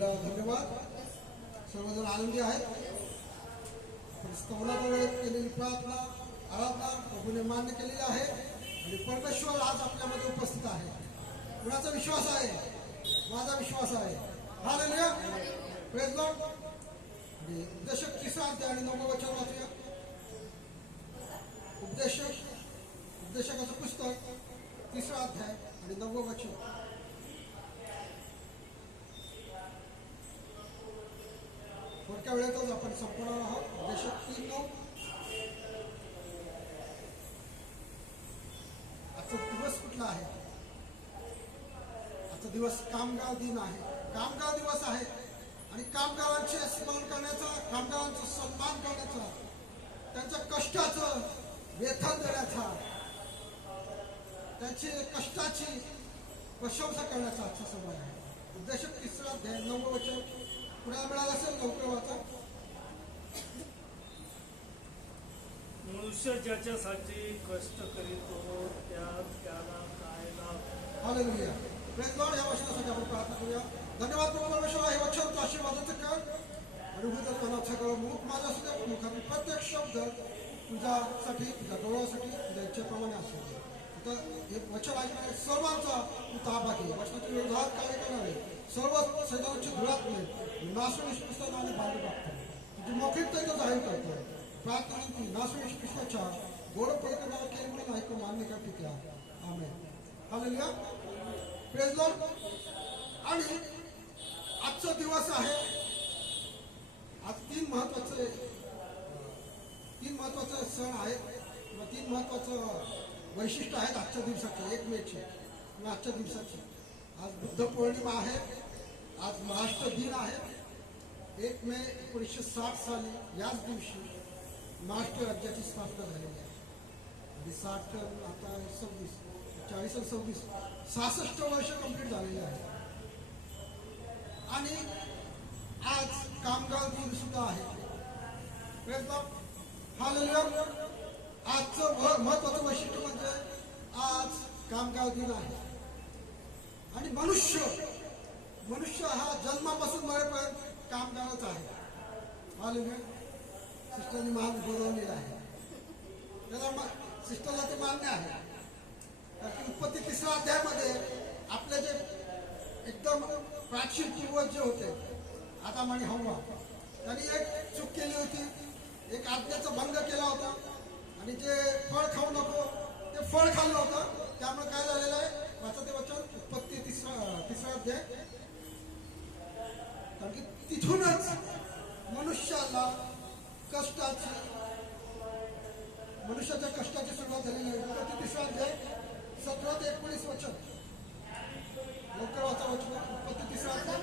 प्रभूला धन्यवाद. सर्वजण आनंदी आहेत. आपण स्तवनाच्या वेळेत केलेली प्रार्थना आराधना प्रभूने मान्य केलेली आहे आणि परमेश्वर आज आपल्यामध्ये उपस्थित आहे. कुणाचा विश्वास आहे? माझा विश्वास आहे. हालेलुया. Praise Lord. उपदेशक 3 अध्याय आणि 9 वचन वाचूया. उपदेशकाचं पुस्तक 3 अध्याय आणि 9 वचन. थोडक्या वेळेतच आपण संपवणार आहोत. उपदेशक 3:9. आजचा दिवस कुठला आहे? आजचा दिवस कामगार दिन आहे. कामगार दिवस आहे आणि कामगारांचे स्मरण करण्याचा, कामगारांचा सन्मान करण्याचा, त्यांच्या कष्टाचं वेतन देण्याचा, त्यांची कष्टाची प्रशंसा करण्याचा आजचा समय आहे. उपदेशक 3 अध्याय 9 वचन. कुणाला मिळालं असेल लवकर वाचा. मनुष्य ज्याच्यासाठी कष्ट करीतो त्याला काय लाभ. हालेलुया. Praise Lord. या वचनासाठी आपण प्रार्थना करूया. धन्यवाद प्रभू परमेश्वर. हे वचन तू आशीर्वादाचं कर. अनुभूत मनात सगळं मुख माझं असू दे. मुखातील प्रत्येक शब्द तुझ्यासाठी, तुझ्या गौरवासाठी, तुझ्या इच्छेप्रमाणे असू दे. तर हे वचन ऐकणारे सर्वांचा तू ताबा घे. वचनाच्या विरोधात कार्य करणारे सर्व सैतानाची धुळात मिळेल. नासून निष्कृष्टांना आणि बांधू टाकतो. तुझी मौखिकता इथं जाहीर करतो. प्रार्थना की नासून निष्कृष्टाच्या गौरव प्रकरणावर केली म्हणून ऐकून मान्य करते त्या. आमेन. हालेलुया. Praise Lord. आणि आजचा दिवस आहे. आज 3 महत्वाचे सण आहेत किंवा 3 महत्वाचं वैशिष्ट्य आहेत आजच्या दिवसाचे. 1 मेचे किंवा आजच्या दिवसाची. आज बुद्ध पौर्णिमा आहे. आज महाराष्ट्र दिन आहे. 1 मे 1960 साली याच दिवशी महाराष्ट्र राज्याची स्थापना झालेली आहे. 60 आता 26 40 आणि 26 66 वर्ष कंप्लीट झालेली आहे. आणि आज कामगार दिन सुद्धा आहे. हालेलुया. आजचं महत्वाचं वैशिष्ट्य म्हणजे आज कामगार दिन आहे. आणि मनुष्य हा जन्मापासून मरेपर्यंत कामगारच आहे. हालेलुया. सिस्टरनी मान बोलवलेला आहे. त्याला सिस्टरला ते मान्य आहे. कारण उत्पत्ती 3 अध्यायामध्ये आपले जे एकदम प्राचीन पूर्वज जे होते आदाम आणि हव्वा, त्यांनी एक चूक केली होती. एक आज्ञेचा भंग केला होता आणि जे फळ खाऊ नको ते फळ खाल्लं होतं. त्यामुळे काय झालेलं आहे? वाचा ते वचन. उत्पत्ती 3 अध्याय. कारण की तिथूनच मनुष्याच्या कष्टाची सुरुवात झालेली आहे. उत्पत्ती 3 अध्याय 17 ते 19 वचन. लवकर वाचा वचन. उत्पत्ती 3 अध्याय.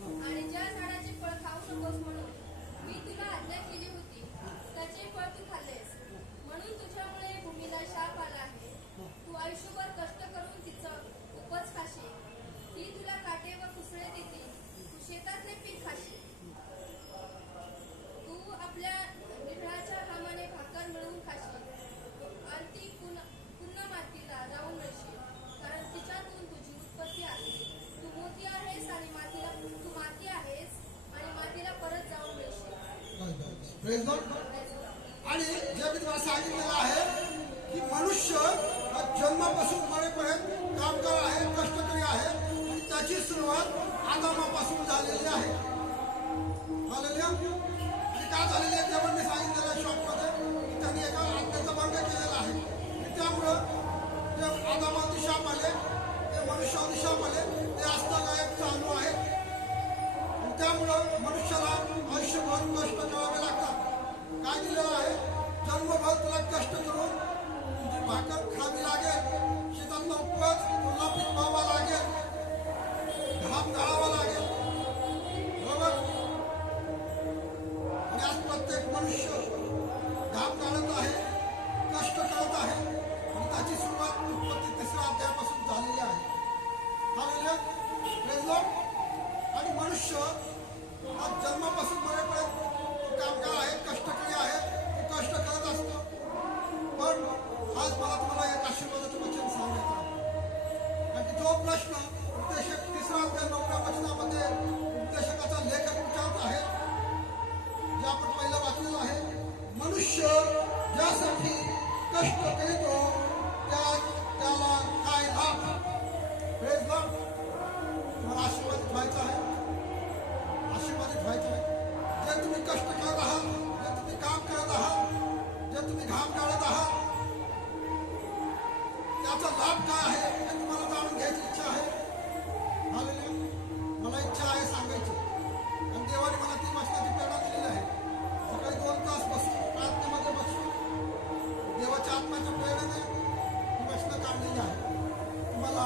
आणि ज्या झाडाचे फळ खाऊ नकोस म्हणून मी तुला आज्ञा केली होती त्याचे फळ तू खाल्लेस, म्हणून तुझ्यामुळे भूमीला शाप आला आहे. तू आयुष्यभर कष्ट करून तिचं उपज खाशील. ती तुला काटे व कुसळे देतील. तू शेतातले पीक खाशील. तू आपल्या निळाच्या घामाने भाकर मिळवून खाशील आणि ती पुन्हा मातीला जाऊन मिळशील, कारण तिच्यातून तुझी उत्पत्ती आहे. तू मोती आहेस आणि तू माती आहेस आणि मातीला परत जाऊन मिळशील. आणि जे मी तुम्हाला सांगितलेलं आहे की मनुष्य हा जन्मापासून मरेपर्यंत कामगार आहे, कष्टकरी आहे. आणि त्याची सुरुवात आदामापासून झालेली आहे. हालेलुया. आणि का झालेली आहे ते पण मी सांगितलेलं आहे शॉपमध्ये की त्यांनी एका आज्ञेचा भंग केलेला आहे. आणि त्यामुळं जे आदामावरती शाप आले, ते मनुष्यावरती शाप आले, ते आजतागायत चालू आहे. आणि त्यामुळं मनुष्याला आयुष्यभर कष्ट करावे लागतात. काय दिलेलं आहे? जन्मभर तुला कष्ट करून तुझी भाकर खावी लागेल. शेतातला उपज तुला पिकवावा लागेल. घाम गाळावा लागेल. बरोबर. आणि आज प्रत्येक मनुष्य घाम गाळत आहे, कष्ट करत आहे. आणि त्याची सुरुवात उत्पत्ती 3 अध्यायापासून झालेली आहे. हालेलुया. Praise Lord. आणि मनुष्य हा जन्म कष्ट करीतो त्याला काय लाभ. Praise Lord. तुम्हाला आशीर्वादित व्हायचं आहे, आशीर्वादित व्हायचं आहे. जे तुम्ही कष्ट करत आहात, जे तुम्ही काम करत आहात, जे तुम्ही घाम गाळत आहात, त्याचा लाभ काय आहे हे तुम्हाला जाणून घ्यायची इच्छा आहे. हालेलुया. मला इच्छा आहे सांगायची, आणि देवाने मला ती वचनाची प्रेरणा दिलेली आहे. सकाळी 2 तास बसून प्रार्थनेमध्ये बसून देवाच्या आत्म्याच्या प्रेरणेने ही वचनं काढलेली आहे. तुम्हाला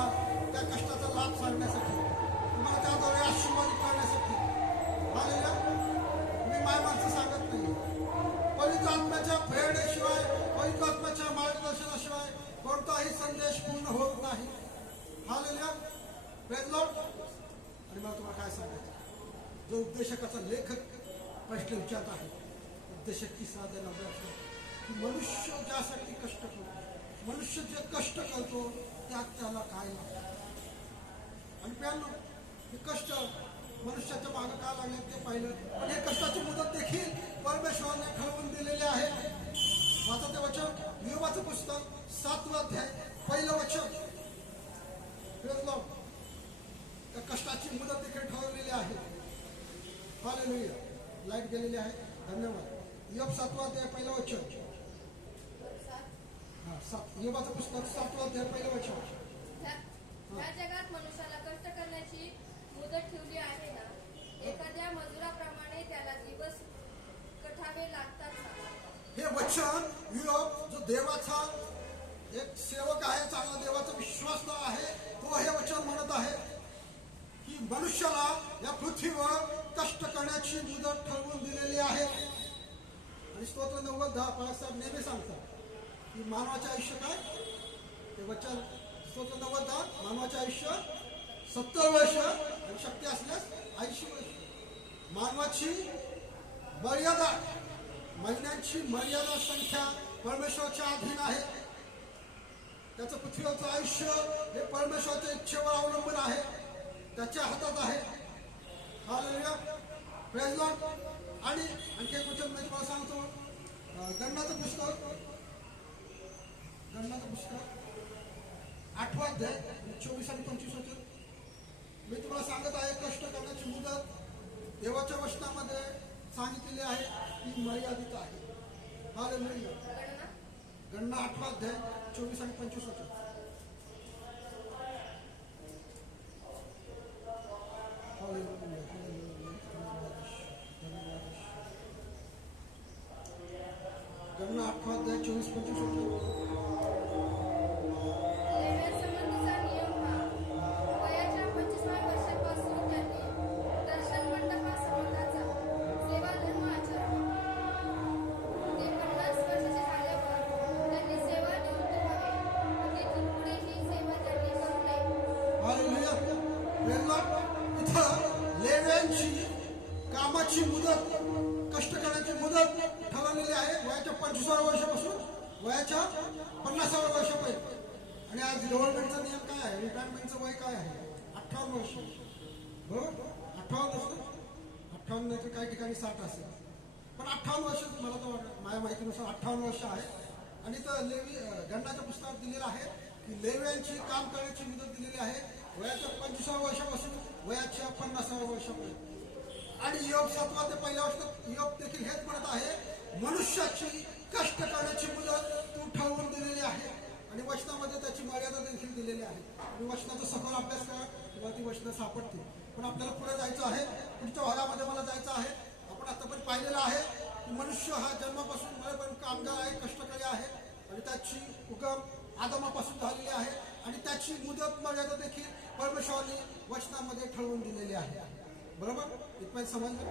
त्या कष्टाचा लाभ सांगण्यासाठी, तुम्हाला त्याद्वारे आशीर्वादित करण्यासाठी. हालेलुया. मी माय माणसं सांगत नाही. पवित्र आत्म्याच्या प्रेरणेशिवाय, पवित्र आत्म्याच्या मार्गदर्शनाशिवाय कोणताही संदेश पूर्ण होत नाही. हालेलुया. Praise Lord. आणि मला तुम्हाला काय सांगायचं, जो उपदेशकाचा लेखक प्रश्न विचारत आहे, उपदेशक 3:9 की मनुष्य ज्यासाठी कष्ट करतो, मनुष्य जे कष्ट करतो त्यात त्याला काय लागतं. आणि प्यानो हे कष्ट मनुष्याच्या मागं का लागले ते पाहिलं. पण हे कष्टाची मुदत देखील परमेश्वराने ठरवून दिलेली आहे. वाचा ते वचन, योबाचं पुस्तक 7 अध्याय 1 वचन. Praise Lord. त्या कष्टाची मुदत देखील ठरवलेली आहे. हालेलुया. लाईट गेलेली आहे. धन्यवाद. योग 7 अध्याय 1 वचन. योबाचं पुस्तक 7 अध्याय 1 वचन. ह्या जगात मनुष्याला कष्ट करण्याची मुदत ठेवली आहे ना, एखाद्या मजुराप्रमाणे त्याला दिवस कठावे लागतात ना. हे वचन योग जो देवाचा एक सेवक आहे, चांगला देवाचा विश्वास आहे, तो हे वचन म्हणत आहे की मनुष्याला या पृथ्वीवर कष्ट करण्याची मुदत ठरवून दिलेली आहे. आणि स्तोत्र 90:10 बाळासाहेब नेहमी सांगतात की मानवाचे आयुष्य काय, ते वचन स्तोत्र 90:10, मानवाचे आयुष्य 70 वर्ष आणि शक्ती असल्यास 80 वर्ष. मानवाची मर्यादा, महिन्यांची मर्यादा संख्या परमेश्वराच्या अधीन आहे. त्याचं पृथ्वीवरचं आयुष्य हे परमेश्वराच्या इच्छेवर अवलंबून आहे, त्याच्या हातात आहे. हालेलुया. Praise Lord. आणि आणखी एक वचन मी तुम्हाला सांगतो, गणनाचं पुस्तक 8 अध्याय 24 आणि 25 वचन. मी तुम्हाला सांगत आहे, कष्ट करण्याची मुदत देवाच्या वचनामध्ये सांगितलेली आहे, ती मर्यादित आहे. हालेलुया. गणना 8 अध्याय 24 आणि 25 वचन. गणना 8 अध्याय 24-25 वचन. लेव्यासंबंधीचा नियम हा, वयाच्या 25व्या वर्षापासून त्यांनी दर्शन मंडपासमोरचा सेवा धर्म आचरावा. ते 50 वर्षाचे झाल्यावर त्यांनी सेवा निवृत्त व्हावे. तिथून पुढे ही सेवा त्यांनी करू नये. हालेलुया. Praise Lord. इथं लेव्यांची कामाची मुदत, कष्ट करण्याची मुदत ठरवलेली आहे वयाच्या 25व्या वर्षापासून वयाच्या 50व्या वर्षापर्यंत. आणि आज गव्हर्नमेंटचा नियम काय आहे, रिटायरमेंटचं वय काय आहे, 58 वर्ष. बरोबर. 58 वर्ष, 58 नाही तर काही ठिकाणी 60 असेल, पण 58 वर्ष मला तर माझ्या माहितीनुसार 58 वर्ष आहे. आणि तर गणनाच्या पुस्तकात दिलेलं आहे की लेव्यांची काम करण्याची मुदत दिलेली आहे वयाच्या 25व्या वर्षापासून वयाच्या 50व्या वर्षापर्यंत. आणि योग 7 ते 1 वर्षात योग देखील हेच म्हणत आहे, मनुष्याची कष्ट करण्याची मुदत तू ठरवून दिलेली आहे. आणि वचनामध्ये त्याची मर्यादा देखील दिलेली आहे. आणि वचनाचा सखोल अभ्यास करा, तेव्हा ती वचनं सापडतील. पण आपल्याला पुढे जायचं आहे, पुढच्या भागामध्ये मला जायचं आहे. आपण आतापर्यंत पाहिलेलं आहे की मनुष्य हा जन्मापासून मरेपर्यंत कामगार आहे, कष्टकरी आहे. आणि त्याची उगम आदमापासून झालेली आहे. आणि त्याची मुदत मर्यादा देखील परमेश्वराने वचनामध्ये ठरवून दिलेली आहे. बरोबर. इथपर्यंत समजलं.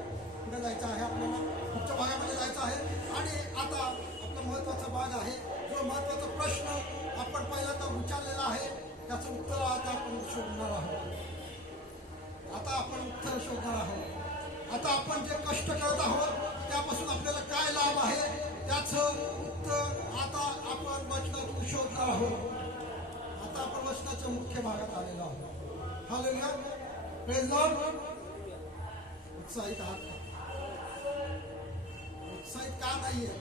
पुढे जायचं आहे आपल्याला, पुढच्या भागामध्ये जायचं आहे. आणि आता आपला महत्वाचा भाग आहे, जो महत्वाचा प्रश्न आपण पहिल्यांदा विचारलेला आहे, त्याचं उत्तर आता आपण शोधणार आहोत. आता आपण जे कष्ट करत आहोत त्यापासून आपल्याला काय लाभ आहे, त्याचं उत्तर आता आपण वचनातून शोधणार आहोत. आता आपण वचनाच्या मुख्य भागात आलेलो आहोत. हालेलुया. Praise Lord. उत्साहित आहात का? उत्साहित का नाहीये?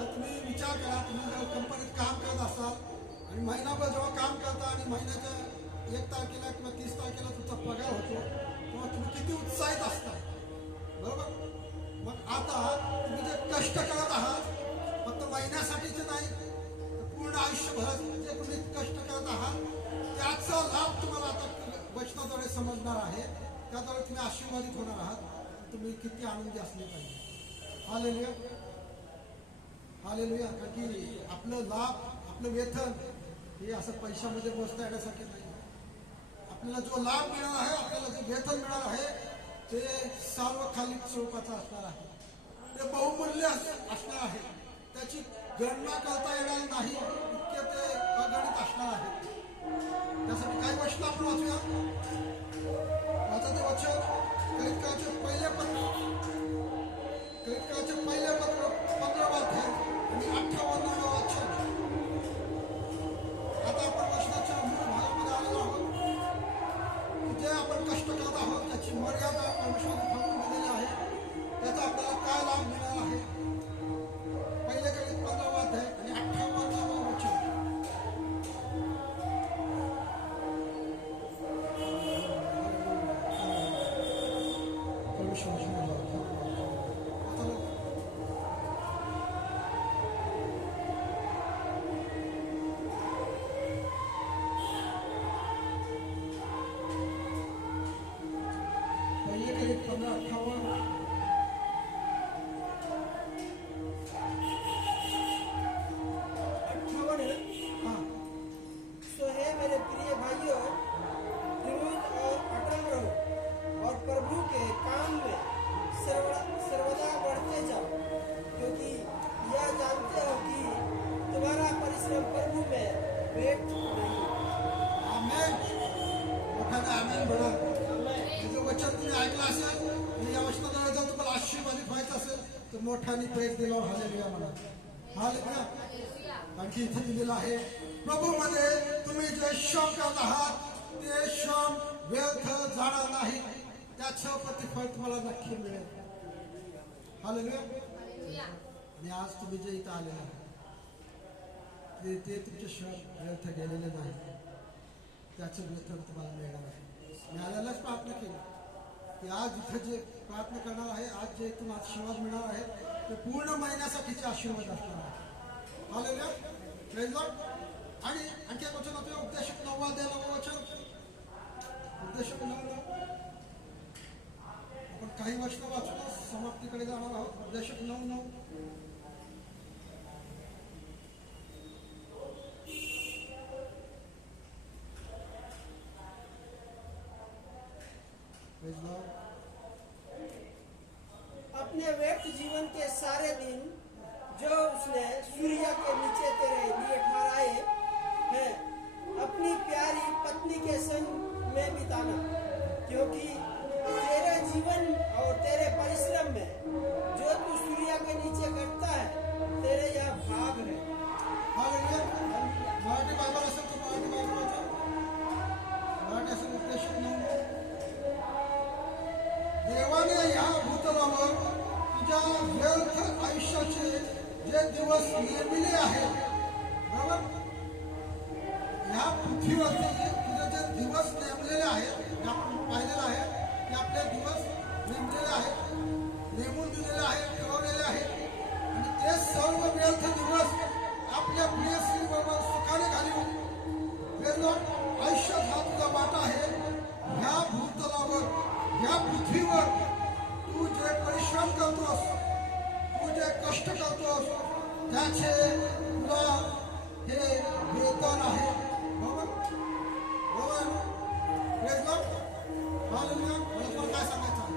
तर तुम्ही विचार करा, तुम्ही जर कंपनीत काम करत असाल आणि महिनाभर जेव्हा काम करता आणि महिन्याच्या 1 तारखेला किंवा 30 तारखेला तुमचा पगार होतो तेव्हा तुम्ही किती उत्साहित असता, बरोबर? मग आता तुम्ही जे कष्ट करत आहात फक्त महिन्यासाठीचे नाही तर पूर्ण आयुष्यभर जे तुम्ही कष्ट करत आहात त्याचा लाभ तुम्हाला आता वचनाद्वारे समजणार आहे, त्याद्वारे तुम्ही आशीर्वादित होणार आहात. तुम्ही किती आनंदी असले पाहिजे. Hallelujah, hallelujah. कारण की आपलं लाभ, आपलं वेतन हे असं पैशामध्ये मोजता येण्यासारखे नाही. आपल्याला जो लाभ मिळणार आहे, आपल्याला जे वेतन मिळणार आहे ते सार्वकालिक स्वरूपाचं असणार आहे, ते बहुमूल्य असणार आहे, त्याची गणना करता येणार नाही इतके ते अगणित असणार आहे. त्यासाठी काही वचन आपण वाचूया. वाचा ते वचन कलिकाचे पहिले पत्र, कलिकाचे पहिले पत्र 15 अध्याय आणि 58 वचन. आता आपण वचनाच्या मूळ भागामध्ये आलेलो आहोत. जे आपण कष्ट करत आहोत त्याची मर्यादा परमेश्वराने ठरवून दिलेली आहे, त्याचा आपल्याला काय लाभ मिळणार आहे. पहिले कलिक 15 अध्याय आणि 58 वचन. पहिले कलिक 15:58. हाँ, सो हे मेरे प्रिय भाइयों, दृढ़ और अटल रहो और प्रभु के काम में सर्वदा बढ़ते जाओ, क्योंकि यह जानते हो कि तुम्हारा परिश्रम प्रभु में व्यर्थ नहीं. आमेन. मोठ्याने आमेन बोला. हे जे वचन तुम्ही ऐकलं असेल आणि या वचनाद्वारे जर तुम्हाला आशीर्वादित व्हायचं असेल तर मोठ्याने प्रेस दिल्यावर हालेलुया म्हणा. हालेलुया. आणखी इथे दिलेलं आहे, प्रभूमध्ये तुम्ही जे श्रम करत आहात ते श्रम व्यर्थ जाणार नाही, त्याचं प्रतिफळ तुम्हाला नक्की मिळेल. हालेलुया. आणि आज तुम्ही जे इथं आलेले आहात ते तुमचे श्रम व्यर्थ गेलेले नाही, त्याचं वेतन तुम्हाला मिळणार आहे. मी आल्यालाच प्रार्थना केली की आज इथं जे प्रार्थना करणार आहे, आज जे इथून आशीर्वाद मिळणार आहे ते पूर्ण महिन्यासाठीचे आशीर्वाद असणार आहे. हालेलुया. Praise Lord. आणि आणखी एक वचन होते उपदेशक 9 अध्याय 9 वचन. उपदेशक 9. आपण काही वचन वाचून समाप्तीकडे जाणार आहोत. उपदेशक 9:9. Praise Lord. अपने व्यर्थ जीवन के सारे दिन जो उसने सूर्य के नीचे तेरे लिए ठहराए हैं, अपनी प्यारी पत्नी के संग में बिताना, क्योंकि तेरे जीवन और तेरे परिश्रम में जो तू सूर्य के नीचे करता है तेरे यह भाग है. हालेलुया. मराठी बायबल असेल तर मराठी बायबल वाचा. मराठी असेल उपदेशक 9. देवाने या भूतलावर तुझ्या व्यर्थ आयुष्याचे जे दिवस नेमिले आहेत, बरोबर, ह्या पृथ्वीवरचे तुझे जे दिवस नेमलेले आहेत, जे आपण पाहिलेलं आहे की आपले दिवस नेमलेले आहेत, नेमून दिलेले आहेत, ठरवलेले आहेत, आणि ते सर्व व्यर्थ दिवस आपल्या प्रियस्त्री बरोबर सुखाने घालून आयुष्यात हा तुझा वाटा आहे. ह्या भूतलावर, ह्या पृथ्वीवर तू जे परिश्रम करतोस, तू जे कष्ट करतोस त्याचे तुला हे वेतन आहे. बरोबर, बरोबर. Praise Lord. हालेलुया. मला तुम्हाला काय सांगायचं आहे,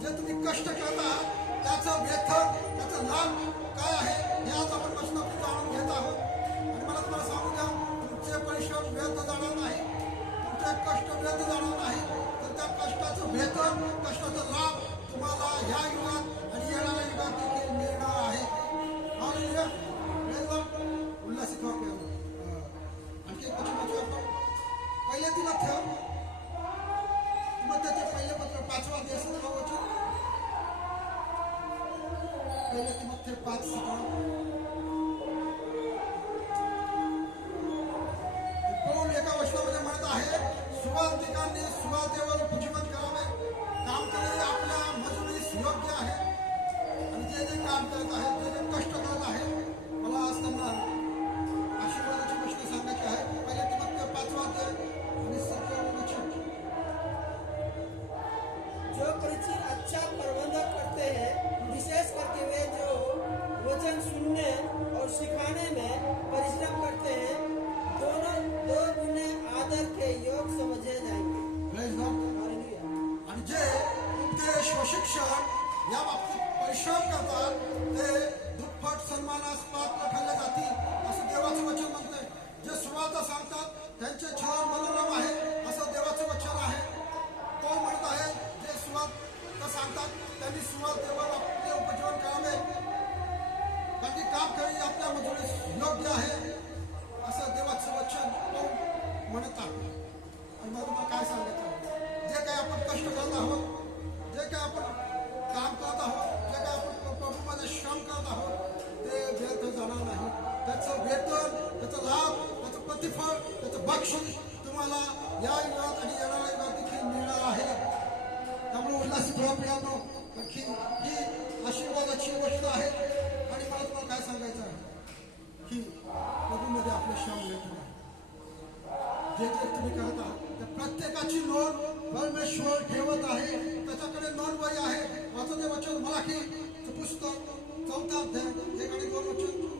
जे तुम्ही कष्ट करत आहात त्याचं वेतन, त्याचा लाभ काय आहे हे आज आपण वचनातून जाणून घेत आहोत. आणि मला तुम्हाला सांगू द्या, तुमचे परिश्रम व्यर्थ जाणार नाही, तुमचे कष्ट व्यर्थ जाणार नाही, तर त्या कष्टाचं वेतन, कष्टाचा लाभ तुम्हाला ह्या युगात आणि येणाऱ्या युगात देखील मिळणार आहे. हालेलुया. Praise Lord. उल्हासित व्हा. आणखी एक वचन वाचू आपण. पहिले तिमोथेय त्याचे पहिले पत्र 5 अध्याय 17 वचन. पहिले तिमोथेय 5:17. एका वचनामध्ये म्हणत आहे, सुवार्तिकांनी सुवार्तेवर उपजीवन करावे, काम करणे आपल्या मजुरीस योग्य आहे. आणि जे जे काम करत आहेत, जे जे कष्ट करत आहेत, मला आज त्यांना आशीर्वादाची गोष्ट सांगायची आहे. पहिले तिमोथेय 5 अध्याय आणि 17 वचन. जो परिचित अच्छा प्रबंधक करते हैं, विशेष करके वे जो वचन सुनने और सिखाने में परिश्रम करते हैं, दोनों दो गुने आदर के योग समझे जाएंगे. Praise God. हालेलुया. आणि जे उपदेश व शिक्षण या बाबतीत परिश्रम करतात ते दुप्पट सन्मानास पात्र ठरले जातील, असं देवाचं वचन म्हणतंय. जे सुवार्ता सांगतात त्यांचे छळ मनोरम आहे, असं देवाचं वचन आहे. तो म्हणत आहे, जे सुवार्ता सांगतात त्यांनी सुवार्तेवर आपले उपजीवन करावे, कारण की काम करणे आपल्या मजुरीस योग्य आहे, असं देवाचं वचन तो म्हणतात. आणि मला तुम्हाला काय सांगायचं आहे, जे काही आपण कष्ट करत आहोत, जे काही आपण काम करत आहोत, जे काही आपण प्रभूमध्ये श्रम करत आहोत, ते व्यर्थ जाणार नाही. त्याचं वेतन, त्याचा लाभ, त्याचं प्रतिफळ, त्याचं बक्षीस तुम्हाला या युगात आणि येणाऱ्या युगात देखील मिळणार आहे. त्यामुळे उल्हासित व्हा प्रियानो, ही आशीर्वादाची गोष्ट आहे. आणि मला तुम्हाला काय सांगायचं आहे की प्रभूमध्ये आपलं श्रम व्यर्थ नाही. जे जे तुम्ही करत आहात त्या प्रत्येकाची नोंद परमेश्वर ठेवत आहे. त्याच्याकडे नोंदवही आहे. वाचते वचन मलाखीचं पुस्तक 4 अध्याय 1 आणि 2 वचन.